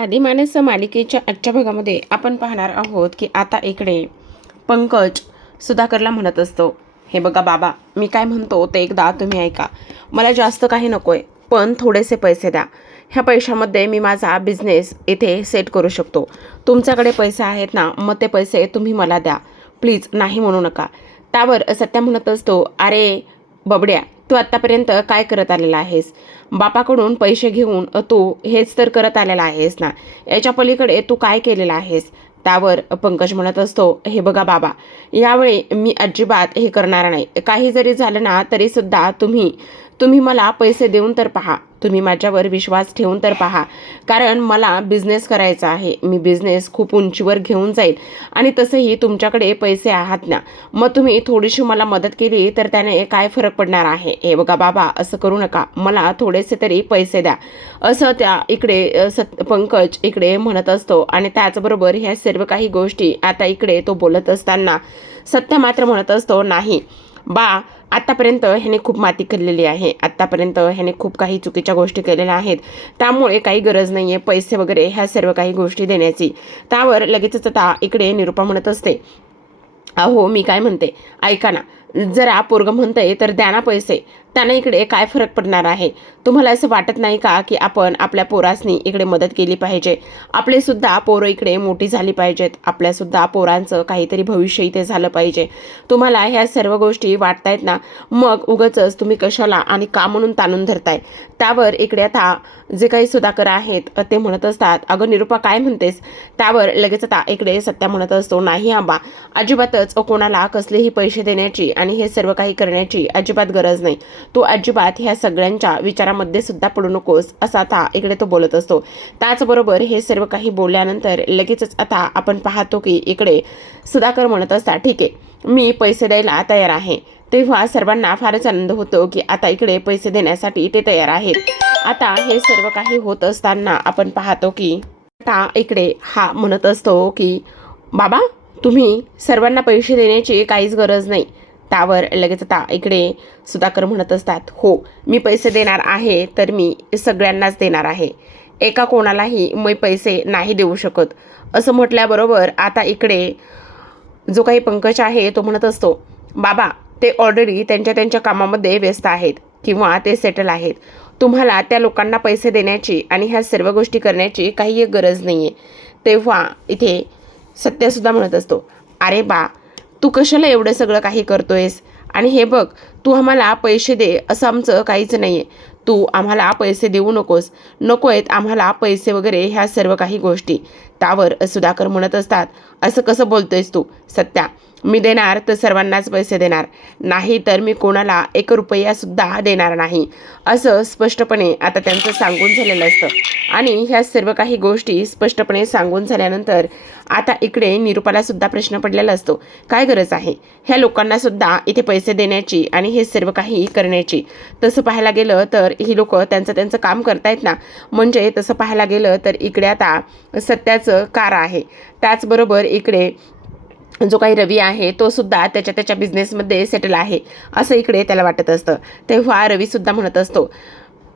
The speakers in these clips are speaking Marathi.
आदिमानस मालिकेच्या आजच्या भागामध्ये आपण पाहणार आहोत की आता इकडे पंकज सुधाकरला म्हणत असतो, हे बघा बाबा, मी काय म्हणतो ते एकदा तुम्ही ऐका. मला जास्त काही नकोय, पण थोडेसे पैसे द्या. ह्या पैशामध्ये मी माझा बिझनेस इथे सेट करू शकतो. तुमच्याकडे पैसे आहेत ना, मग ते पैसे तुम्ही मला द्या प्लीज, नाही म्हणू नका. त्यावर सत्या म्हणत असतो, अरे बबड्या, तू आत्तापर्यंत काय करत आलेला आहेस? बापाकडून पैसे घेऊन तू हेच तर करत आलेला आहेस ना. याच्या पलीकडे तू काय केलेलं आहेस? त्यावर पंकज म्हणत असतो, हे बघा बाबा, यावेळी मी अजिबात हे करणार नाही. काही जरी झालं ना तरी सुद्धा तुम्ही मला पैसे देऊन तर पहा, तुम्ही माझ्यावर विश्वास ठेवून तर पहा. कारण मला बिझनेस करायचा आहे. मी बिझनेस खूप उंचीवर घेऊन जाईल आणि तसंही तुमच्याकडे पैसे आहात ना, मग तुम्ही थोडीशी मला मदत केली तर त्याने काय फरक पडणार आहे? हे बघा बाबा, असं करू नका, मला थोडेसे तरी पैसे द्या, असं त्या इकडे पंकज इकडे म्हणत असतो. आणि त्याचबरोबर ह्या सर्व काही गोष्टी आता इकडे तो बोलत असताना सत्य मात्र म्हणत असतो, नाही बा, आत्तापर्यंत ह्याने खूप माती खाल्लेली आहे. आत्तापर्यंत ह्याने खूप काही चुकीच्या गोष्टी केलेल्या आहेत. त्यामुळे काही गरज नाही आहे पैसे वगैरे ह्या सर्व काही गोष्टी देण्याची. त्यावर लगेचच आता इकडे निरूपा म्हणत असते, अहो मी काय म्हणते ऐका ना, जरा पोरगं म्हणतंय तर द्या ना पैसे, त्यानं इकडे काय फरक पडणार आहे? तुम्हाला असं वाटत नाही का की आपण आपल्या पोरासनी इकडे मदत केली पाहिजे? आपले सुद्धा पोरं इकडे मोठी झाली पाहिजेत, आपल्या सुद्धा पोरांचं काहीतरी भविष्य इथे झालं पाहिजे. तुम्हाला ह्या सर्व गोष्टी वाटतायत ना, मग उगाचच तुम्ही कशाला आणि का म्हणून ताणून धरताय? त्यावर इकडे आता जे काही सुधाकर आहेत ते म्हणत असतात, अगं निरूपा काय म्हणतेस? त्यावर लगेच आता इकडे सत्या म्हणत असतो, नाही आबा, अजिबातच कोणाला कसलेही पैसे देण्याची आणि हे सर्व काही करण्याची अजिबात गरज नाही. तू अजिबात ह्या सगळ्यांच्या विचारामध्ये सुद्धा पडू नकोस, असा आता इकडे तो बोलत असतो. त्याचबरोबर हे सर्व काही बोलल्यानंतर लगेचच आता आपण पाहतो की इकडे सुधाकर म्हणत असतात, ठीक आहे, मी पैसे द्यायला तयार आहे. तेव्हा सर्वांना फारच आनंद होतो की आता इकडे पैसे देण्यासाठी ते तयार आहेत. आता हे सर्व काही होत असताना आपण पाहतो की आता इकडे हा म्हणत असतो की बाबा, तुम्ही सर्वांना पैसे देण्याची काहीच गरज नाही. त्यावर लगेच आता इकडे सुधाकर म्हणत असतात, हो मी पैसे देणार आहे तर मी सगळ्यांनाच देणार आहे, एका कोणालाही मी पैसे नाही देऊ शकत. असं म्हटल्याबरोबर आता इकडे जो काही पंकज आहे तो म्हणत असतो, बाबा ते ऑलरेडी त्यांच्या कामामध्ये व्यस्त आहेत किंवा ते सेटल आहेत. तुम्हाला त्या लोकांना पैसे देण्याची आणि ह्या सर्व गोष्टी करण्याची काही गरज नाही आहे. तेव्हा इथे सत्यसुद्धा म्हणत असतो, अरे बा, तू कशाला एवढं सगळं काही करतोयस? आणि हे बघ, तू आम्हाला पैसे दे असं आमचं काहीच नाही आहे. तू आम्हाला पैसे देऊ नकोस, नको आहेत आम्हाला पैसे वगैरे ह्या सर्व काही गोष्टी. त्यावर सुधाकर म्हणत असतात, असं कसं बोलतोयस तू सत्या? मी देणार तर सर्वांनाच पैसे देणार, नाही तर मी कोणाला 1 रुपयासुद्धा देणार नाही, असं स्पष्टपणे आता त्यांचं सांगून झालेलं असतं. आणि ह्या सर्व काही गोष्टी स्पष्टपणे सांगून झाल्यानंतर आता इकडे निरूपाला सुद्धा प्रश्न पडलेला असतो, काय गरज आहे ह्या लोकांना सुद्धा इथे पैसे देण्याची आणि हे सर्व काही करण्याची? तसं पाहायला गेलं तर ही लोक त्यांचं काम करतायत ना. म्हणजे तसं पाहायला गेलं तर इकडे आता सत्याचं कार आहे. त्याचबरोबर इकडे जो काही रवी आहे तो सुद्धा त्याच्या बिझनेसमध्ये सेटल आहे असं इकडे त्याला वाटत असतं. तेव्हा रवीसुद्धा म्हणत असतो,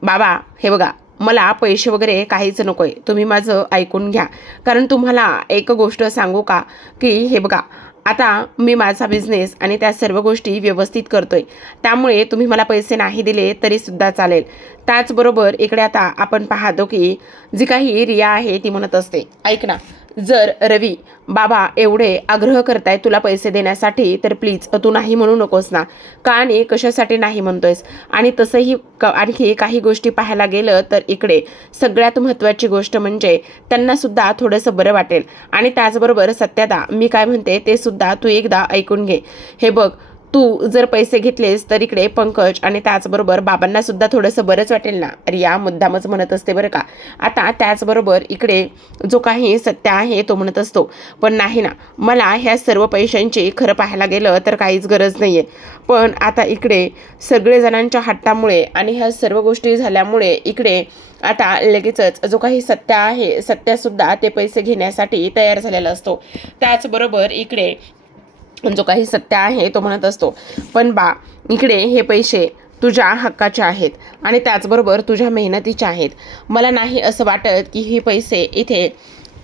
बाबा हे बघा, मला पैसे वगैरे काहीच नको आहे, तुम्ही माझं ऐकून घ्या. कारण तुम्हाला एक गोष्ट सांगू का, की हे बघा, आता मी माझा बिझनेस आणि त्या सर्व गोष्टी व्यवस्थित करतोय, त्यामुळे तुम्ही मला पैसे नाही दिले तरीसुद्धा चालेल. त्याचबरोबर इकडे आता आपण पाहतो की जी काही रिया आहे ती म्हणत असते, ऐक ना, जर रवी बाबा एवढे आग्रह करताय तुला पैसे देण्यासाठी तर प्लीज तू नाही म्हणू नकोस ना. का आणि कशासाठी नाही म्हणतोयस? आणि तसंही आणखी काही गोष्टी पाहायला गेलं तर इकडे सगळ्यात महत्त्वाची गोष्ट म्हणजे त्यांनासुद्धा थोडंसं बरं वाटेल. आणि त्याचबरोबर सत्यता, मी काय म्हणते ते सुद्धा तू एकदा ऐकून घे. हे बघ, तू जर पैसे घेतलेस तर इकडे पंकज आणि त्याचबरोबर बाबांना सुद्धा थोडंसं बरंच वाटेल ना. रिया मुद्दामच म्हणत असते बरं का. आता त्याचबरोबर इकडे जो काही सत्य आहे तो म्हणत असतो, पण नाही ना, मला ह्या सर्व पैशांची खरं पाहायला गेलं तर काहीच गरज नाही आहे. पण आता इकडे सगळेजणांच्या हट्टामुळे आणि ह्या सर्व गोष्टी झाल्यामुळे इकडे आता लगेचच जो काही सत्य आहे, सत्यासुद्धा ते पैसे घेण्यासाठी तयार झालेला असतो. त्याचबरोबर इकडे जो काही सत्य आहे तो म्हणत असतो, पण बा, इकडे हे पैसे तुझ्या हक्काच्या आहेत आणि त्याचबरोबर तुझ्या मेहनतीच्या आहेत. मला नाही असं वाटत की हे पैसे इथे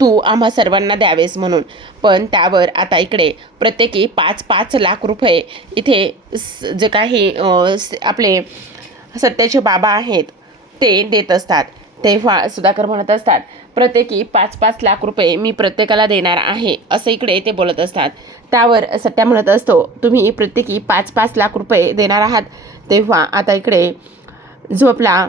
तू आम्हा सर्वांना द्यावेस म्हणून, पण त्यावर आता इकडे प्रत्येकी 5-5 लाख रुपये इथे जे काही आपले सत्याचे बाबा आहेत ते देत असतात. तेव्हा सुधाकर म्हणत असतात, प्रत्येकी 5-5 लाख रुपये मी प्रत्येकाला देणार आहे, असं इकडे ते बोलत असतात. त्यावर सत्या म्हणत असतो, तुम्ही प्रत्येकी 5-5 लाख रुपये देणार आहात. तेव्हा आता इकडे जो आपला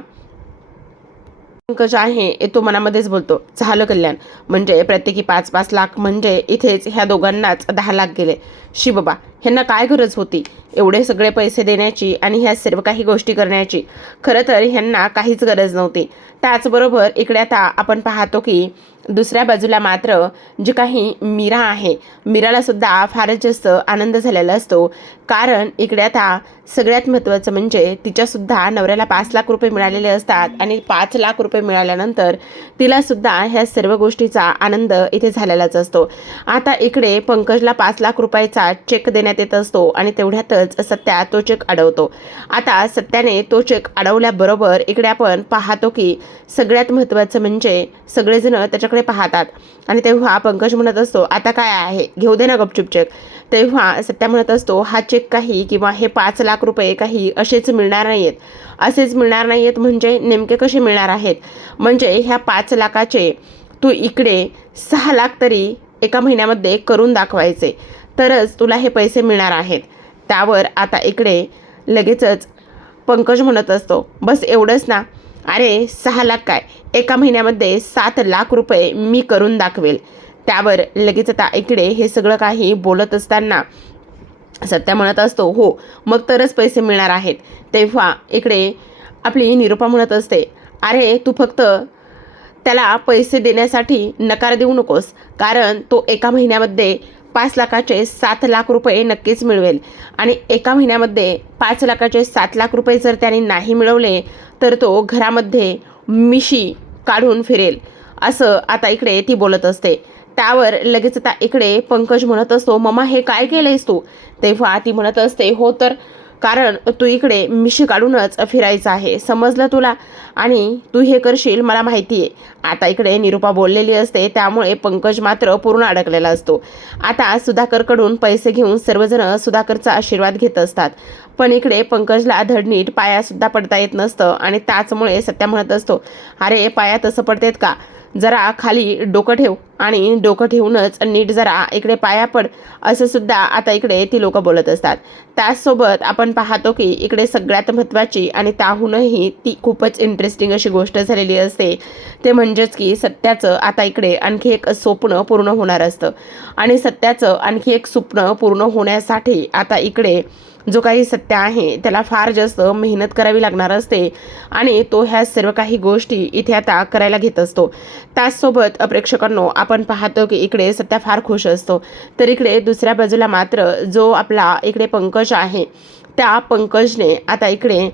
पंकज आहे तो मनामध्येच बोलतो, झालं कल्याण, म्हणजे प्रत्येकी 5-5 लाख म्हणजे इथेच ह्या दोघांनाच 10 लाख गेले. शी बाबा, ह्यांना काय गरज होती एवढे सगळे पैसे देण्याची आणि ह्या सर्व काही गोष्टी करण्याची? खरं तर ह्यांना काहीच गरज नव्हती. त्याचबरोबर इकडे आता आपण पाहतो की दुसऱ्या बाजूला मात्र जी काही मीरा आहे, मीराला सुद्धा फारच जास्त आनंद झालेला असतो. कारण इकडे आता सगळ्यात महत्त्वाचं म्हणजे तिच्यासुद्धा नवऱ्याला 5 लाख रुपये मिळालेले असतात आणि 5 लाख रुपये मिळाल्यानंतर तिलासुद्धा ह्या सर्व गोष्टीचा आनंद इथे झालेलाच असतो. आता इकडे पंकजला 5 लाख रुपयाचा चेक देण्यात येत असतो आणि तेवढ्यातच सत्या तो चेक अडवतो. आता सत्याने तो चेक अडवल्याबरोबर इकडे आपण पाहतो की सगळ्यात महत्त्वाचं म्हणजे सगळेजण त्याच्याकडे पाहतात आणि तेव्हा पंकज म्हणत असतो, आता काय आहे, घेऊ दे ना गपचूप चेक. तेव्हा सत्या म्हणत असतो, हा चेक काही किंवा हे 5 लाख रुपये काही असेच मिळणार नाही आहेत. असेच मिळणार नाही आहेत म्हणजे नेमके कसे मिळणार आहेत? म्हणजे ह्या 5 लाखाचे तू इकडे 6 लाख तरी एका महिन्यामध्ये करून दाखवायचे, तरच तुला हे पैसे मिळणार आहेत. त्यावर आता इकडे लगेचच पंकज म्हणत असतो, बस एवढंच ना? अरे 6 लाख काय, एका महिन्यामध्ये 7 लाख रुपये मी करून दाखवेल. त्यावर लगेच आता इकडे हे सगळं काही बोलत असताना सत्या म्हणत असतो, हो मग तरच पैसे मिळणार आहेत. तेव्हा इकडे आपली निरूपा म्हणत असते, अरे तू फक्त त्याला पैसे देण्यासाठी नकार देऊ नकोस, कारण तो एका महिन्यामध्ये 5 लाखाचे 7 लाख रुपये नक्कीच मिळवेल आणि एका महिन्यामध्ये 5 लाखाचे 7 लाख रुपये जर त्याने नाही मिळवले तर तो घरामध्ये मिशी काढून फिरेल, असं आता इकडे ती बोलत असते. त्यावर लगेच आता इकडे पंकज म्हणत असतो, मम्मा हे काय केलंयस तू? तेव्हा ती म्हणत असते, हो तर कारण तू इकडे मिशी काढूनच फिरायचं आहे, समजलं तुला? आणि तू हे करशील मला माहिती आहे. आता इकडे निरूपा बोललेली असते, त्यामुळे पंकज मात्र पूर्ण अडकलेला असतो. आता सुधाकरकडून पैसे घेऊन सर्वजण सुधाकरचा आशीर्वाद घेत असतात, पण इकडे पंकजला धड नीट पायासुद्धा पडता येत नसतं आणि त्याचमुळे सत्या म्हणत असतो, अरे पाया तसं पडतेत का? जरा खाली डोकं ठेव आणि डोकं ठेवूनच नीट जरा इकडे पाया पड, असं सुद्धा आता इकडे ती लोक बोलत असतात. त्याचसोबत आपण पाहतो की इकडे सगळ्यात महत्त्वाची आणि त्याहूनही ती खूपच इंटरेस्टिंग अशी गोष्ट झालेली असते, ते म्हणजेच की सत्याचं आता इकडे आणखी एक स्वप्न पूर्ण होणार असतं आणि सत्याचं आणखी एक स्वप्न पूर्ण होण्यासाठी आता इकडे जो काही सत्य आहे त्याला फार जास्त मेहनत करावी लागणार असते आणि तो ह्या सर्व काही गोष्टी इथे आता करायला घेत असतो. त्याचसोबत प्रेक्षकांनो आपण पाहतो की इकडे सत्या फार खुश असतो, तर इकडे दुसऱ्या बाजूला मात्र जो आपला इकडे पंकज आहे त्या पंकजने आता इकडे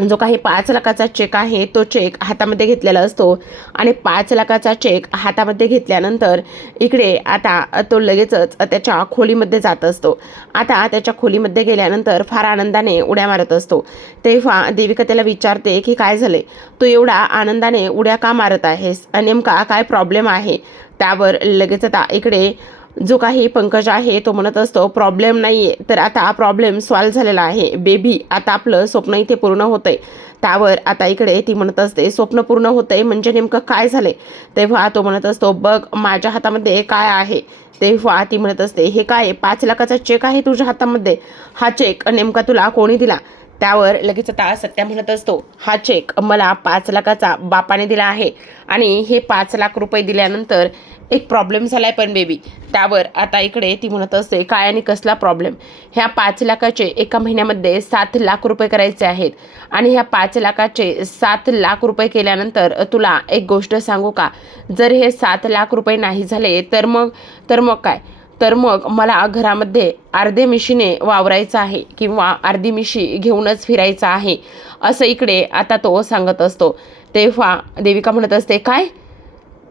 जो काही 5 लाखाचा चेक आहे तो चेक हातामध्ये घेतलेला असतो आणि 5 लाखाचा चेक हातामध्ये घेतल्यानंतर इकडे आता तो लगेचच त्याच्या खोलीमध्ये जात असतो. आता त्याच्या खोलीमध्ये गेल्यानंतर फार आनंदाने उड्या मारत असतो. तेव्हा देविका त्याला विचारते की काय झाले, तू एवढा आनंदाने उड्या का मारत आहेस, नेमका काय प्रॉब्लेम आहे? त्यावर लगेच आता इकडे जो काही पंकज आहे तो म्हणत असतो, प्रॉब्लेम नाही आहे तर आता प्रॉब्लेम सॉल्व्ह झालेला आहे बेबी, आता आपलं स्वप्न इथे पूर्ण होतंय. त्यावर आता इकडे ती म्हणत असते, स्वप्न पूर्ण होतंय म्हणजे नेमकं काय झाले? तेव्हा तो म्हणत असतो, बघ माझ्या हातामध्ये काय आहे. तेव्हा ती म्हणत असते, हे काय 5 लाखाचा चेक आहे तुझ्या हातामध्ये, हा चेक नेमका तुला कोणी दिला? त्यावर लगेच आता सत्या म्हणत असतो, हा चेक मला 5 लाखाचा बापाने दिला आहे आणि हे 5 लाख रुपये दिल्यानंतर एक प्रॉब्लेम झालाय पण बेबी. त्यावर आता इकडे ती म्हणत असते, काय आणि कसला प्रॉब्लेम? ह्या 5 लाखाचे एका महिन्यामध्ये 7 लाख रुपये करायचे आहेत आणि ह्या 5 लाखाचे 7 लाख रुपये केल्यानंतर तुला एक गोष्ट सांगू का, जर हे 7 लाख रुपये नाही झाले तर मग काय, तर मग मला घरामध्ये अर्धे मिशीने वावरायचं आहे किंवा अर्धी मिशी घेऊनच फिरायचं आहे, असं इकडे आता तो सांगत असतो. तेव्हा देविका म्हणत असते, काय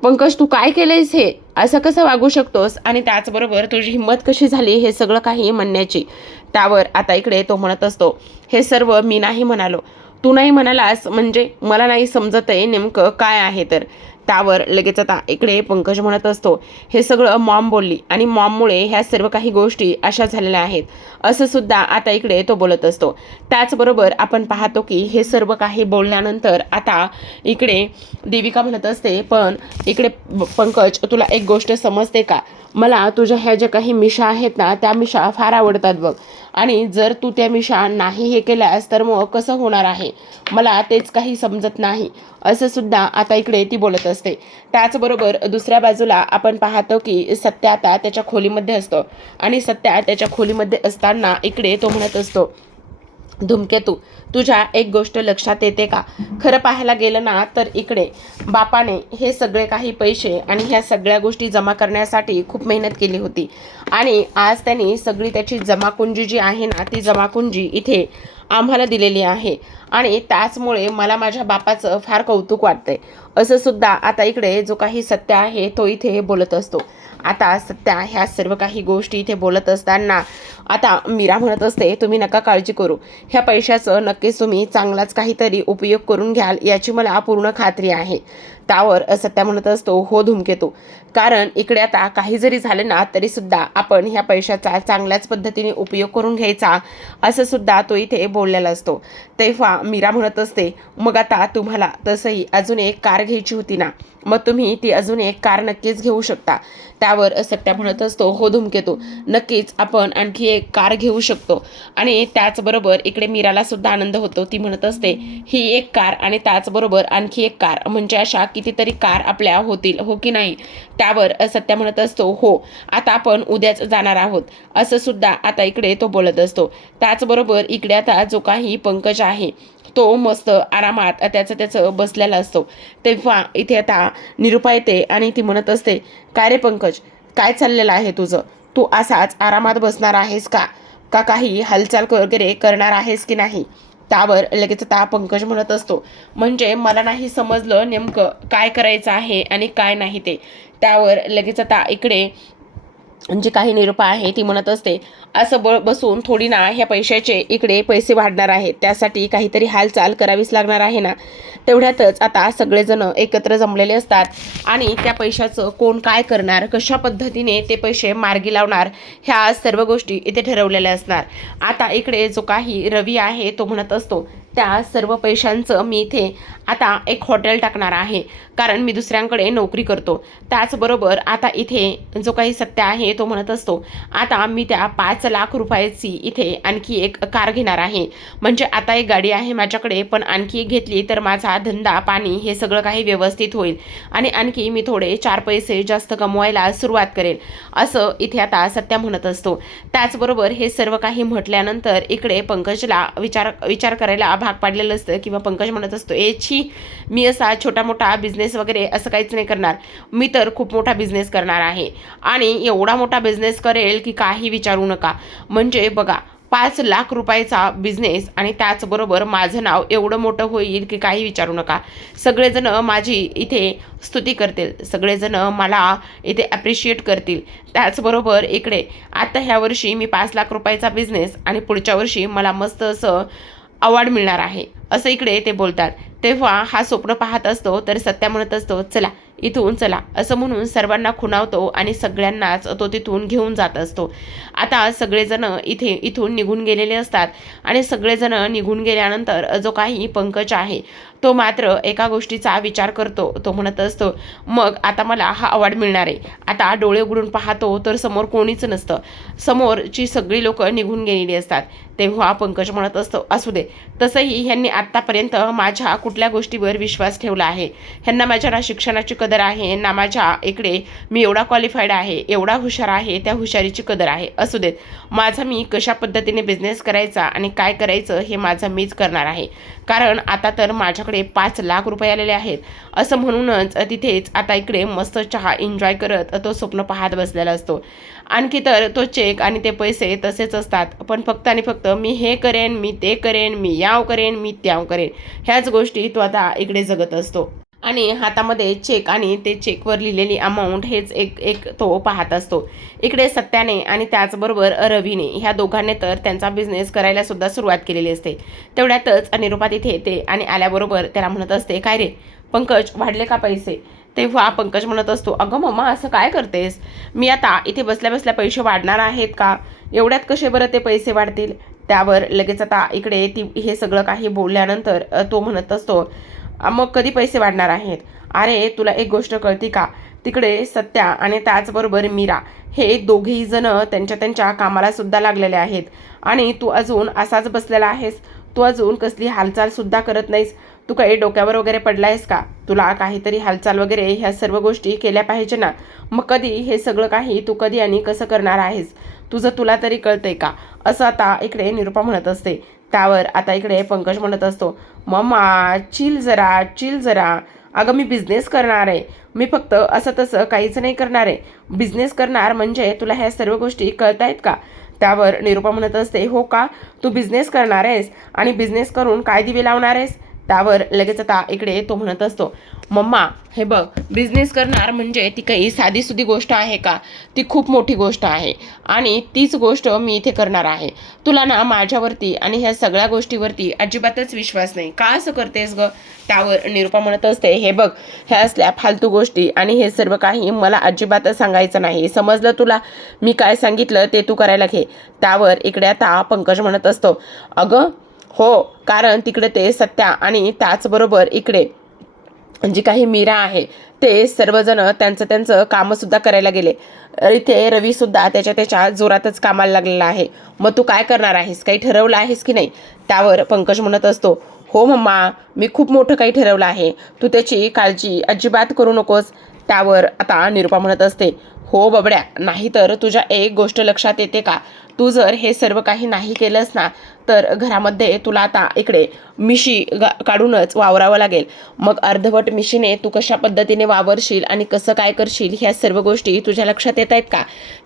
पंकज तू काय केलंयस हे, असं कसं वागू शकतोस, आणि त्याचबरोबर तुझी हिंमत कशी झाली हे सगळं काही म्हणण्याची. त्यावर आता इकडे तो म्हणत असतो, हे सर्व मी नाही म्हणालो, तू नाही म्हणालास म्हणजे मला नाही समजत आहे नेमकं काय आहे तर. त्यावर लगेच आता इकडे पंकज म्हणत असतो, हे सगळं मॉम बोलली आणि मॉममुळे ह्या सर्व काही गोष्टी अशा झालेल्या आहेत, असं सुद्धा आता इकडे तो बोलत असतो. त्याचबरोबर आपण पाहतो की हे सर्व काही बोलल्यानंतर आता इकडे देविका म्हणत असते, पण इकडे पंकज तुला एक गोष्ट समजते का, मला तुझ्या ह्या ज्या काही मिशा आहेत ना त्या मिशा फार आवडतात बघ, आणि जर तू त्या मिशा नाही हे केल्यास तर मग कसं होणार आहे, मला तेच काही समजत नाही, असं सुद्धा आता इकडे ती बोलत असते. त्याचबरोबर दुसऱ्या बाजूला आपण पाहतो की सत्या आता त्याच्या खोलीमध्ये असतो, आणि सत्या त्याच्या खोलीमध्ये असताना इकडे तो म्हणत असतो, धूमकेतू तुझ्या एक गोष्ट लक्षात येते का, खरं पाहायला गेलं ना तर इकडे बापाने हे सगळे काही पैसे आणि ह्या सगळ्या गोष्टी जमा करण्यासाठी खूप मेहनत केली होती, आणि आज त्यांनी सगळी त्याची जमाकुंजी जी आहे ना ती जमाकुंजी इथे आम्हाला दिलेली आहे, आणि त्याचमुळे मला माझ्या बापाचं फार कौतुक वाटतंय, असं सुद्धा आता इकडे जो काही सत्य आहे तो इथे बोलत असतो. आता सत्या ह्या सर्व काही गोष्टी इथे बोलत असताना आता मीरा म्हणत असते, तुम्ही नका काळजी करू, ह्या पैशाचं नक्कीच तुम्ही चांगलाच काहीतरी उपयोग करून घ्याल याची मला पूर्ण खात्री आहे. त्यावर सत्या म्हणत असतो, हो धूमकेतू, कारण इकडे आता काही जरी झालं ना तरी सुद्धा आपण ह्या पैशाचा चांगल्याच पद्धतीने उपयोग करून घ्यायचा, असं सुद्धा तो इथे बोललेला असतो. तेव्हा मीरा म्हणत असते, मग आता तुम्हाला तसंही अजून एक कार घ्यायची होती ना, मग तुम्ही ती अजून एक कार नक्कीच घेऊ शकता. त्यावर सत्या म्हणत असतो, हो धूमकेतू, नक्कीच आपण आणखी एक कार घेऊ शकतो, आणि त्याचबरोबर इकडे मीराला सुद्धा आनंद होतो. ती म्हणत असते, ही एक कार आणि त्याचबरोबर आणखी एक कार म्हणजे अशा कितीतरी कार आपल्या होतील, हो की नाही. त्यावर सत्या म्हणत असतो, हो आता आपण उद्याच जाणार आहोत, असं सुद्धा आता इकडे तो बोलत असतो. त्याचबरोबर इकडे आता जो काही पंकज आहे तो मस्त आरामात त्याचं बसलेला असतो. तेव्हा इथे आता निरुपा येते आणि ती म्हणत असते, काय रे पंकज, काय चाललेलं आहे तुझं, तू असाच आरामात बसणार आहेस का, का काही हालचाल वगैरे करणार आहेस की नाही. त्यावर लगेच आता पंकज म्हणत असतो, म्हणजे मला नाही समजलं नेमकं काय करायचं आहे आणि काय नाही ते. त्यावर लगेच आता इकडे जी काही निरुपा आहे ती म्हणत असते, असं बसून थोडी ना ह्या पैशाचे इकडे पैसे वाढणार आहेत, त्यासाठी काहीतरी हालचाल करावीच लागणार आहे ना. तेवढ्यातच आता सगळेजण एकत्र जमलेले असतात, आणि त्या पैशाचं कोण काय करणार, कशा पद्धतीने ते पैसे मार्गी लावणार, ह्या सर्व गोष्टी इथे ठरवलेल्या असणार. आता इकडे जो काही रवी आहे तो म्हणत असतो, त्या सर्व पैशांचं मी इथे आता एक हॉटेल टाकणार आहे, कारण मी दुसऱ्यांकडे नोकरी करतो. त्याचबरोबर आता इथे जो काही सत्य आहे तो म्हणत असतो, आता मी त्या 5 लाख रुपयाची इथे आणखी एक कार घेणार आहे, म्हणजे आता एक गाडी आहे माझ्याकडे, पण आणखी एक घेतली तर माझा धंदा पाणी हे सगळं काही व्यवस्थित होईल, आणि आणखी मी थोडे 4 पैसे जास्त कमवायला सुरुवात करेल, असं इथे आता सत्या म्हणत असतो. त्याचबरोबर हे सर्व काही म्हटल्यानंतर इकडे पंकजला विचार करायला भाग पाडलेलं असतं, किंवा पंकज म्हणत असतो, छी, मी असा छोटा मोठा बिझनेस वगैरे असं काहीच नाही करणार, मी तर खूप मोठा बिझनेस करणार आहे, आणि एवढा मोठा बिझनेस करेल की काही विचारू नका. म्हणजे बघा, 5 लाख रुपयाचा बिझनेस, आणि त्याचबरोबर माझं नाव एवढं मोठं होईल की काही विचारू नका. सगळेजण माझी इथे स्तुती करतील, सगळेजण मला इथे ॲप्रिशिएट करतील. त्याचबरोबर इकडे आता ह्या वर्षी मी 5 लाख रुपयाचा बिझनेस, आणि पुढच्या वर्षी मला मस्त असं अवॉर्ड मिळणार आहे, असं इकडे ते बोलतात. तेव्हा हा स्वप्न पाहत असतो, तर सत्या म्हणत असतो, चला इथून चला, असं म्हणून सर्वांना खुणावतो आणि सगळ्यांनाच तो तिथून घेऊन जात असतो. आता सगळेजण इथून निघून गेलेले असतात, आणि सगळेजण निघून गेल्यानंतर जो काही पंकज आहे तो मात्र एका गोष्टीचा विचार करतो. तो म्हणत असतो, मग आता मला हा अवॉर्ड मिळणार आहे. आता डोळे उघडून पाहतो तर समोर कोणीच नसतं, समोरची सगळी लोक निघून गेलेली असतात. तेव्हा पंकज म्हणत असतो, असू दे, तसंही ह्यांनी आत्तापर्यंत माझ्या कुठल्या गोष्टीवर विश्वास ठेवला आहे, ह्यांना माझ्या ना शिक्षणाची कदर आहे ना माझ्या इकडे मी एवढा क्वालिफाईड आहे, एवढा हुशार आहे, त्या हुशारीची कदर आहे. असू देत, माझा मी कशा पद्धतीने बिझनेस करायचा आणि काय करायचं हे माझं मीच करणार आहे, कारण आता तर माझ्याकडे 5 लाख रुपये आलेले आहेत. असं म्हणूनच तिथेच आता इकडे मस्त चहा एन्जॉय करत तो स्वप्न पाहत बसलेला असतो. आणखी तर तो चेक आणि ते पैसे तसेच असतात, पण फक्त आणि फक्त मी हे करेन, मी ते करेन, मी याव करेन, मी त्याव करेन, ह्याच गोष्टी तो आता इकडे जगत असतो. आणि हातामध्ये चेक आणि ते चेकवर लिहिलेली अमाऊंट हेच एक एक तो पाहत असतो. इकडे सत्याने आणि त्याचबरोबर रवीने ह्या दोघांनी तर त्यांचा बिझनेस करायला सुद्धा सुरुवात केलेली असते. तेवढ्यातच निरुपा तिथे येते आणि आल्याबरोबर त्याला म्हणत असते, काय रे पंकज, वाढले का पैसे? तेव्हा पंकज म्हणत असतो, अगं मम्मा असं काय करतेस? मी आता इथे बसल्या बसल्या पैसे वाढणार आहेत का? एवढ्यात कसे बरं ते पैसे वाढतील? त्यावर लगेच आता इकडे ती हे सगळं काही बोलल्यानंतर तो म्हणत असतो, मग कधी पैसे वाढणार आहेत? अरे तुला एक गोष्ट कळती का? तिकडे सत्या आणि त्याचबरोबर मीरा हे दोघेही जण त्यांच्या त्यांच्या कामाला सुद्धा लागलेले आहेत आणि तू अजून असाच बसलेला आहेस. तू अजून कसली हालचाल सुद्धा करत नाहीस. तू काही डोक्यावर वगैरे पडलायस का? तुला काहीतरी हालचाल वगैरे ह्या सर्व गोष्टी केल्या पाहिजे ना. मग कधी हे सगळं काही तू कधी आणि कसं करणार आहेस? तुझं तुला तरी कळतंय का? असं आता इकडे निरुपा म्हणत असते. त्यावर आता इकडे पंकज म्हणत असतो, मम्मा चिल जरा, चिल जरा. अगं मी बिझनेस करणार आहे. मी फक्त असं तसं काहीच नाही करणार आहे. बिझनेस करणार म्हणजे तुला ह्या सर्व गोष्टी कळतायत का? त्यावर निरुपा म्हणत असते, हो का? तू बिझनेस करणार आहेस आणि बिझनेस करून काय दिवे लावणार आहेस? त्यावर लगेच आता इकडे तो म्हणत असतो, मम्मा हे बघ, बिझनेस करणार म्हणजे ती काही साधीसुधी गोष्ट आहे का? ती खूप मोठी गोष्ट आहे आणि तीच गोष्ट मी इथे करणार आहे. तुला ना माझ्यावरती आणि ह्या सगळ्या गोष्टीवरती अजिबातच विश्वास नाही का? असं करतेस ग? त्यावर निरुपा म्हणत असते, हे बघ, ह्या असल्या फालतू गोष्टी आणि हे सर्व काही मला अजिबातच सांगायचं नाही. समजलं तुला? मी काय सांगितलं ते तू करायला घे. त्यावर इकडे आता पंकज म्हणत असतो, अगं हो, कारण तिकडे ते सत्या आणि त्याचबरोबर इकडे जी काही मीरा आहे ते सर्वजण त्यांचं त्यांचं कामंसुद्धा करायला गेले. इथे रवीसुद्धा त्याच्या जोरातच कामाला लागलेला आहे. मग तू काय करणार आहेस? काही ठरवलं आहेस की नाही? त्यावर पंकज म्हणत असतो, हो मम्मा, मी खूप मोठं काही ठरवलं आहे. तू त्याची काळजी अजिबात करू नकोस. त्यावर आता निरुपा म्हणत असते, हो बबड्या, नाहीतर तुझ्या एक गोष्ट लक्षात येते का? तू जर हे सर्व काही नाही केलंस ना तर घरामध्ये तुला आता इकडे मिशी काढूनच वावरावं लागेल. मग अर्धवट मिशीने तू कशा पद्धतीने वावरशील आणि कसं काय करशील ह्या सर्व गोष्टी तुझ्या लक्षात येत आहेत का?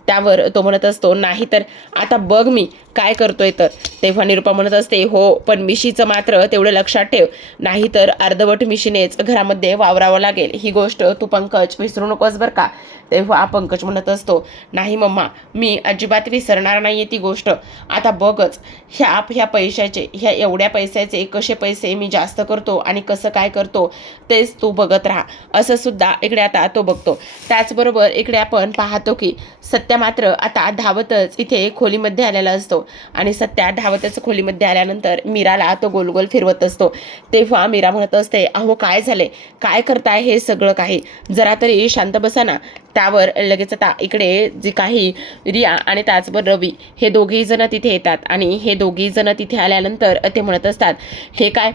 त्यावर तो म्हणत असतो, नाही तर आता बघ मी काय करतोय तर. तेव्हा निरुपा म्हणत असते, हो पण मिशीचं मात्र तेवढं लक्षात ठेव, नाहीतर अर्धवट मिशीनेच घरामध्ये वावरावं लागेल. ही गोष्ट तू पंकज विसरू नकोस बरं का. तेव्हा पंकज म्हणत असतो, नाही मम्मा, मी अजिबात विसरणार नाहीये ती गोष्ट. आता बघच ह्या पैशाचे, ह्या एवढ्या पैशाचे कसे पैसे मी जास्त करतो आणि कसं काय करतो तेच तू बघत राहा. असं सुद्धा इकडे आता तो बघतो. त्याचबरोबर इकडे आपण पाहतो की सत्या मात्र आता धावतच इथे खोलीमध्ये आलेला असतो आणि सत्या धावतच खोलीमध्ये आल्यानंतर मीराला तो गोल गोल फिरवत असतो. तेव्हा मीरा म्हणत असते, अहो काय झाले? काय करताय हे सगळं काही? जरा तरी शांत बसा ना. त्यावर लगेच आता इकडे जे काही रिया आणि त्याचबरोबर रवी हे दोघेही जण तिथे येतात आणि हे दोघेही जण तिथे आल्यानंतर ते म्हणत असतात, हे काय?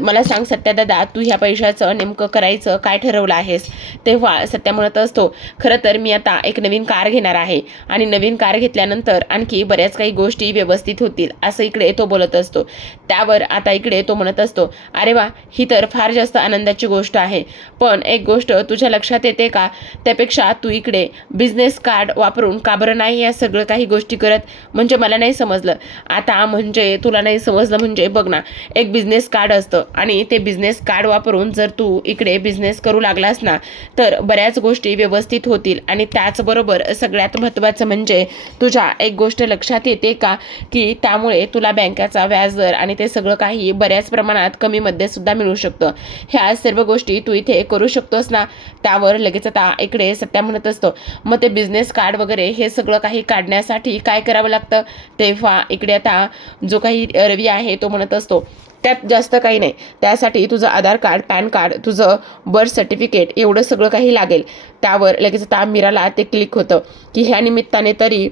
मला सांग सत्या दादा, तू ह्या पैशाचं नेमकं करायचं काय ठरवलं आहेस? तेव्हा सत्या म्हणत असतो, खरं तर मी आता एक नवीन कार घेणार आहे आणि नवीन कार घेतल्यानंतर आणखी बऱ्याच काही गोष्टी व्यवस्थित होतील, असं इकडे तो बोलत असतो. त्यावर आता इकडे तो म्हणत असतो, अरे वा, ही तर फार जास्त आनंदाची गोष्ट आहे. पण एक गोष्ट तुझ्या लक्षात येते का? त्यापेक्षा तू इकडे बिझनेस कार्ड वापरून का बरं नाही या सगळं काही गोष्टी करत? म्हणजे मला नाही समजलं. आता म्हणजे तुला नाही समजलं म्हणजे बघ ना, एक बिझनेस कार्ड असतं आणि ते बिझनेस कार्ड वापरून जर तू इकडे बिझनेस करू लागलास ना तर बऱ्याच गोष्टी व्यवस्थित होतील. आणि त्याचबरोबर सगळ्यात महत्त्वाचं म्हणजे तुझ्या एक गोष्ट लक्षात येते का की त्यामुळे तुला बँकेचा व्याजदर आणि ते सगळं काही बऱ्याच प्रमाणात कमीमध्ये सुद्धा मिळू शकतं. ह्या सर्व गोष्टी तू इथे करू शकतोस ना. त्यावर लगेच आता इकडे सत्या म्हणत असतो, मग ते बिझनेस कार्ड वगैरे हे सगळं काही काढण्यासाठी काय करावं लागतं? तेव्हा इकडे आता जो काही रवी आहे तो म्हणत असतो, त्यात जास्त काही नाही. त्यासाठी तुझं आधार कार्ड, पॅन कार्ड, तुझं बर्थ सर्टिफिकेट एवढं सगळं काही लागेल. त्यावर लगेच आता मीराला ते क्लिक होतं की ह्या निमित्ताने तरी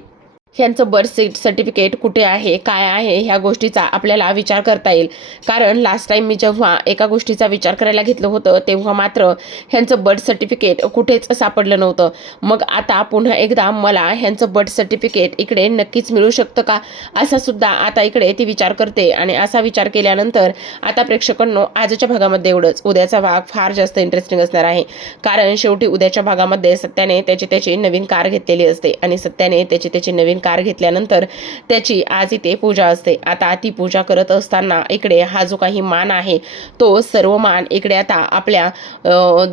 ह्यांचं बर्थ सर्टिफिकेट कुठे आहे, काय आहे, ह्या गोष्टीचा आपल्याला विचार करता येईल. कारण लास्ट टाईम मी जेव्हा एका गोष्टीचा विचार करायला घेतलं होतं तेव्हा मात्र ह्यांचं बर्थ सर्टिफिकेट कुठेच सापडलं नव्हतं. मग आता पुन्हा एकदा मला ह्यांचं बर्थ सर्टिफिकेट इकडे नक्कीच मिळू शकतं का, असा सुद्धा आता इकडे ती विचार करते. आणि असा विचार केल्यानंतर आता प्रेक्षकांनो, आजच्या भागामध्ये एवढंच. उद्याचा भाग फार जास्त इंटरेस्टिंग असणार आहे. कारण शेवटी उद्याच्या भागामध्ये सत्याने त्याची नवीन कार घेतलेली असते आणि सत्याने त्याची नवीन कार घेतल्यानंतर त्याची आज इथे पूजा असते. आता ती पूजा करत असताना इकडे हा जो काही मान आहे तो सर्व मान इकडे आता आपल्या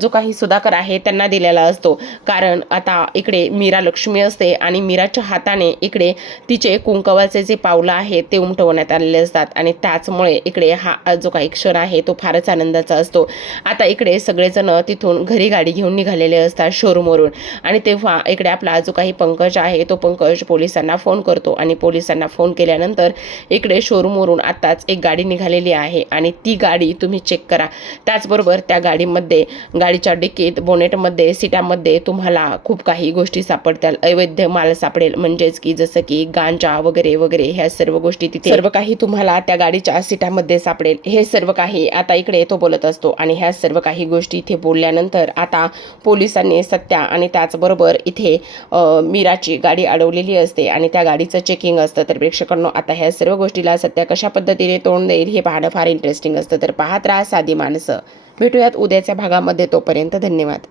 जो काही सुधाकर आहे त्यांना दिलेला असतो. कारण आता इकडे मीरा लक्ष्मी असते आणि मीराच्या हाताने इकडे तिचे कुंकवाचे जे पावलं आहेत ते उमटवण्यात आलेले असतात आणि त्याचमुळे इकडे हा जो काही क्षण आहे तो फारच आनंदाचा असतो. आता इकडे सगळेजण तिथून घरी गाडी घेऊन निघालेले असतात शोरूमवरून आणि तेव्हा इकडे आपला जो काही पंकज आहे तो पंकज पोलिसांना फोन करतो आणि पोलिसांना फोन केल्यानंतर इकडे शोरूमवरून आत्ताच एक गाडी निघालेली आहे आणि ती गाडी तुम्ही चेक करा. त्याचबरोबर त्या गाडीमध्ये गाडीच्या डिकीत बोनेटमध्ये सीटामध्ये तुम्हाला खूप काही गोष्टी सापडतील. अवैध माल सापडेल म्हणजेच की जसं की गांजा वगैरे वगैरे ह्या सर्व गोष्टी तिथे सर्व काही तुम्हाला त्या गाडीच्या सीटामध्ये सापडेल. हे सर्व काही आता इकडे तो बोलत असतो आणि ह्या सर्व काही गोष्टी इथे बोलल्यानंतर आता पोलिसांनी सत्या आणि त्याचबरोबर इथे मीराची गाडी अडवलेली असते आणि त्या गाडीचं चेकिंग असतं. तर प्रेक्षकांनो आता ह्या सर्व गोष्टीला सत्या कशा पद्धतीने तोंड देईल हे पाहणं फार इंटरेस्टिंग असतं. तर पाहत राहा साधी माणसं. भेटूयात उद्याच्या भागामध्ये. तोपर्यंत धन्यवाद.